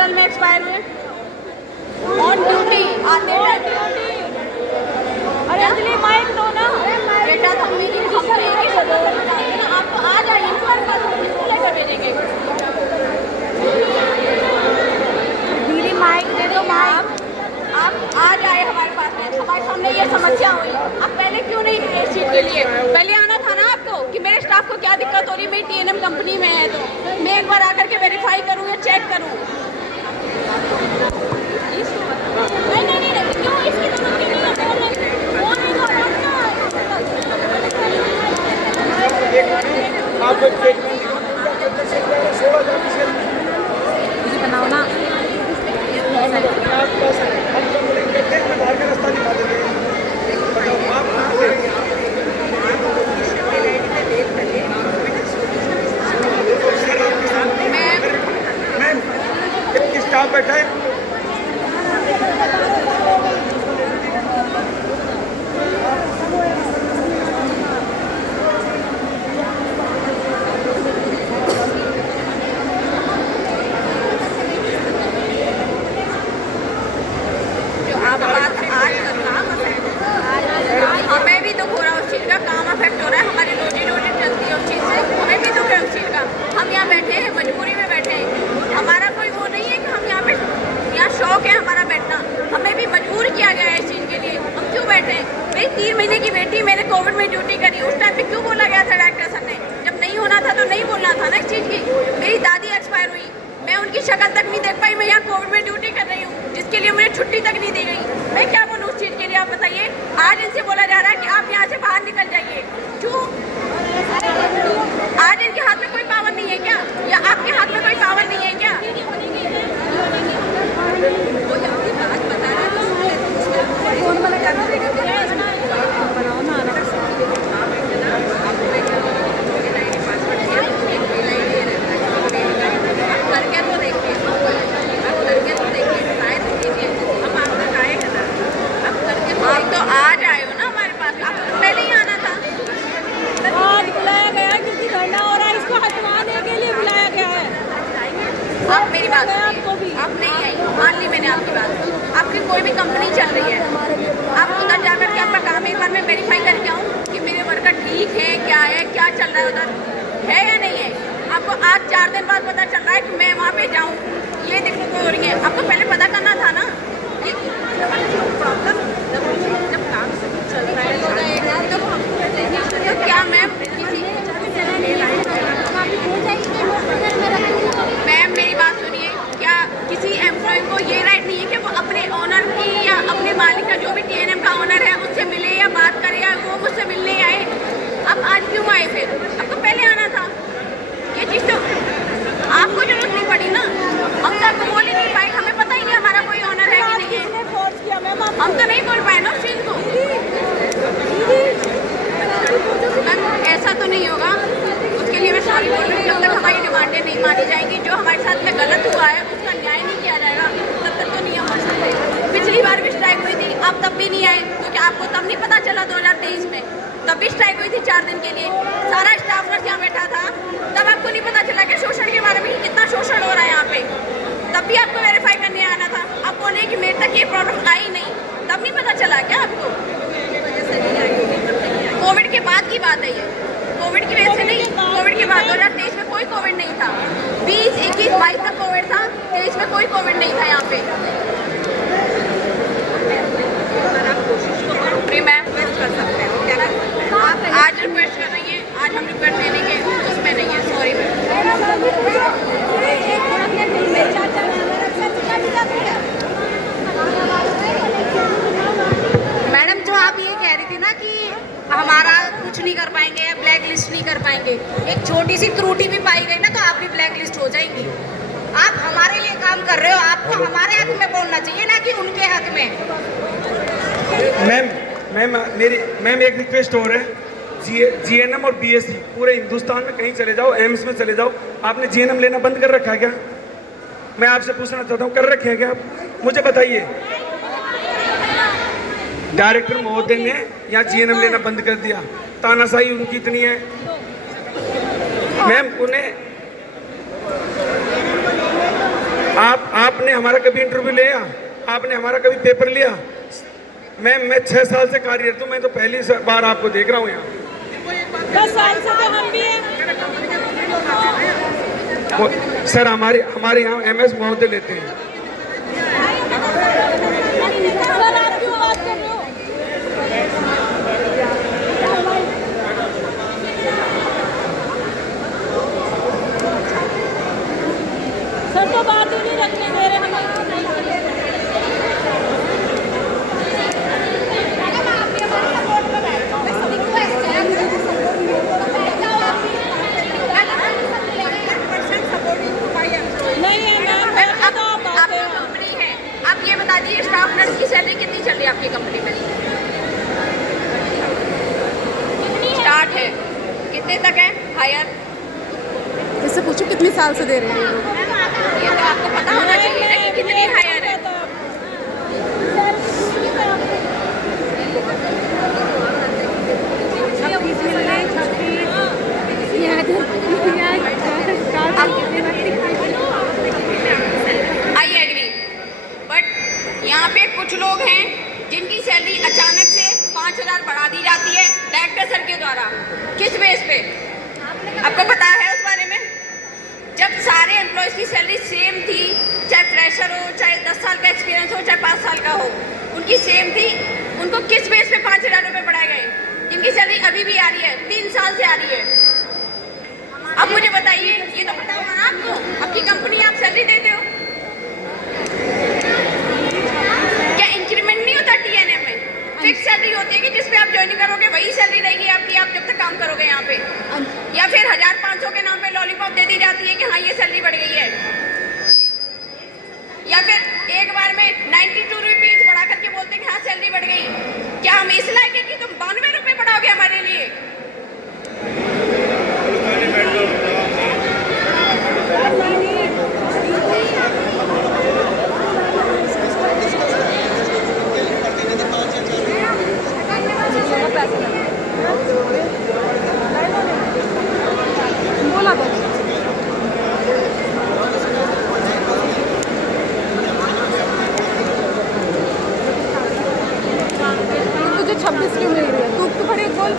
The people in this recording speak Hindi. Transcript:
हॉस्पिटल में एक्सपायर हुए ऑन ड्यूटी आते टाइम। अरे अंजलि माइक दो ना। बेटा तो हम एक ही ना, आप तो आ जाइए किसको लेकर भेजेंगे। दीदी माइक दे दो। आप आ जाए हमारे पास में, हमारे सामने ये समस्या हुई, आप पहले क्यों नहीं थे इस चीज़ के लिए? पहले आना था ना आपको कि मेरे स्टाफ को क्या दिक्कत हो रही है, मेरी टीएनएम कंपनी में है तो मैं एक बार आकर के वेरीफाई करूँ या चेक करूँ। नहीं, क्यों इसकी जरूरत क्यों नहीं है बनाओ ना। स्टाफ बैठा है। हमें भी दुख हो रहा है उस चीज़ का, काम अफेक्ट हो रहा है, हमारी रोजी रोटी चलती है उस चीज़ से, हमें भी दुख है उस चीज़ का। हम यहाँ बैठे हैं, मजबूरी में बैठे हैं, हमारा कोई वो नहीं है कि हम यहाँ पे, यहाँ शौक है हमारा बैठना, हमें भी मजबूर किया गया है इस चीज़ के लिए, हम क्यों बैठे हैं। मेरी 3 महीने की बेटी, मैंने कोविड में ड्यूटी करी, उस टाइम पे क्यों बोला गया था डॉक्टर सर ने? जब नहीं होना था तो नहीं बोलना था ना इस चीज़ की। मेरी दादी एक्सपायर हुई, मैं उनकी शक्ल तक नहीं देख पाई, मैं यहाँ कोविड में ड्यूटी कर रही हूँ, जिसके लिए मुझे छुट्टी तक नहीं दी गई। मैं क्या बोलूँ उस चीज़ के लिए, आप बताइए। आज इनसे बोला जा रहा है कि आप यहाँ से बाहर निकल जाइए, क्यों? आज इनके हाथ में कोई पावर नहीं है क्या, या आपके हाथ में कोई पावर नहीं है क्या? वो अपनी बात बता रहा है करके तो देखिए, शायद देखिए, अब आपका काय करना, अब करके आप तो आज आए हो ना हमारे पास, आपको तो पहले ही आना था। आज बुलाया गया क्योंकि धरना हो रहा है, इसको हटवाने के लिए बुलाया गया है। आप मेरी बात सुनिए, आप नहीं आई, मान ली मैंने आपकी बात, आपकी कोई भी कंपनी चल रही है, आप उधर जाकर के आपका काम एक बार मैं वेरीफाई करके आऊँ कि मेरे वर्कर ठीक है, क्या चल रहा है उधर, है या नहीं है। आपको आज 4 दिन बाद पता चल रहा है कि मैं वहाँ पे जाऊँ, ये दिक्कत हो रही है, आपको पहले पता करना था ना। ये प्रॉब्लम जब काम चल रहा है तो क्या मैम मैम मेरी बात सुनिए, क्या किसी एम्प्लॉय को ये राइट नहीं है कि वो अपने ओनर की या अपने मालिक का, जो भी टीएनएम का ओनर है, उससे मिले या बात करे, या वो मुझसे मिलने आए? अब आज क्यों आए फिर? आपको पहले आना था। ये चीज़ तो आपको जरूरत नहीं पड़ी ना, हम तो आपको बोल ही नहीं पाए, हमें पता ही नहीं हमारा कोई ओनर है कि नहीं है, हम तो नहीं बोल पाए ना उस चीज़ को। ऐसा तो नहीं होगा, उसके लिए मैं सॉरी बोल रही हूँ। जब तक हमारी डिमांडें नहीं मानी जाएंगी, जो हमारे साथ में गलत हुआ है उसका न्याय नहीं किया जाएगा, तब तक तो नहीं हो सकते। पिछली बार भी स्ट्राइक हुई थी, आप तब भी नहीं आए, क्योंकि आपको तब नहीं पता चला 2023 में, तब भी स्ट्राइक हुई थी 4 दिन के लिए, सारा स्टाफ नर्स यहाँ बैठा था, तब आपको नहीं पता चला कि शोषण के बारे में कि कितना शोषण हो रहा है यहाँ पे, तब भी आपको वेरीफाई करने आना था। आप बोले कि मेरे तक ये प्रॉब्लम आई नहीं, तब नहीं पता चला क्या आपको? कोविड के बाद की बात है ये, कोविड की वजह से नहीं, कोविड के बाद 2023 में कोई कोविड नहीं था, 20, 21, 22 तक कोविड था, 23 में कोई कोविड नहीं था यहाँ पे। मैम कर सकते हैं, क्या कर सकते हैं? आप आज रिक्वेस्ट कर रही हैं, आज हम रिक्वेस्ट देने के उसमें नहीं है, सॉरी मैडम। जो आप ये कह रही थी ना कि हमारा कुछ नहीं कर पाएंगे या ब्लैक लिस्ट नहीं कर पाएंगे, एक छोटी सी त्रुटि भी पाई गई ना तो आप भी ब्लैक लिस्ट हो जाएंगी। आप हमारे लिए काम कर रहे हो, आपको हमारे हक में बोलना चाहिए ना कि उनके हक में। मैम एक रिक्वेस्ट हो रहा है, जीएनएम और बीएससी पूरे हिंदुस्तान में कहीं चले जाओ, एम्स में चले जाओ, आपने जीएनएम लेना बंद कर रखा है क्या? मैं आपसे पूछना चाहता हूँ, कर रखे हैं क्या आप? मुझे बताइए। डायरेक्टर महोदय ने यहाँ जीएनएम लेना बंद कर दिया, तानाशाही उनकी इतनी है मैम। उन्हें आपने हमारा कभी इंटरव्यू लिया? आपने हमारा कभी पेपर लिया? मैं 6 साल से कार्यरत हूँ, मैं तो पहली बार आपको देख रहा हूँ यहाँ। 10 साल से तो हम भी हैं। सर हमारे यहाँ MS महोदय लेते हैं। सर आप क्यों बात कर रहे हो? सर तो बात ही नहीं रखने दे रहे हमें। नहीं है मैम, अब आपकी कंपनी है, आप ये बता दीजिए स्टाफ नर्स की सैलरी कितनी चल रही है आपकी कंपनी में? स्टार्ट है कितने तक है हायर? इससे पूछो कितने साल से दे रहे हैं ये लोग। ये तो आपको पता होना चाहिए ना कि कितनी हायर है। आई एग्री, बट यहाँ पे कुछ लोग हैं जिनकी सैलरी अचानक से 5,000 बढ़ा दी जाती है डायरेक्टर सर के द्वारा। किस बेस पे? आपको पता है उस बारे में? जब सारे एम्प्लॉयज़ की सैलरी सेम थी, चाहे फ्रेशर हो, चाहे 10 साल का एक्सपीरियंस हो, चाहे 5 साल का हो, उनकी सेम थी। उनको किस बेस पे 5,000 रुपये बढ़ाए गए? जिनकी सैलरी अभी भी आ रही है, 3 साल से आ रही है। अब मुझे बताइए, ये तो पता होगा ना आपको, आपकी कंपनी आप सैलरी देते हो, क्या इंक्रीमेंट नहीं होता TNM में? फिक्स सैलरी होती है कि जिस पे आप ज्वाइनिंग करोगे वही सैलरी रहेगी आपकी, आप जब तक काम करोगे यहाँ पे। या फिर 1,500 के नाम पे लॉलीपॉप दे दी जाती है कि हाँ ये सैलरी बढ़ गई है। या फिर एक बार में 92 रुपीज बढ़ा करके बोलते हैं कि हाँ सैलरी बढ़ गई। क्या हम इस लायक है कि तुम 92 रुपये बढ़ाओगे हमारे लिए? बोला तो तुझे 26 क्यों मिल रही है? तू खड़े बोल।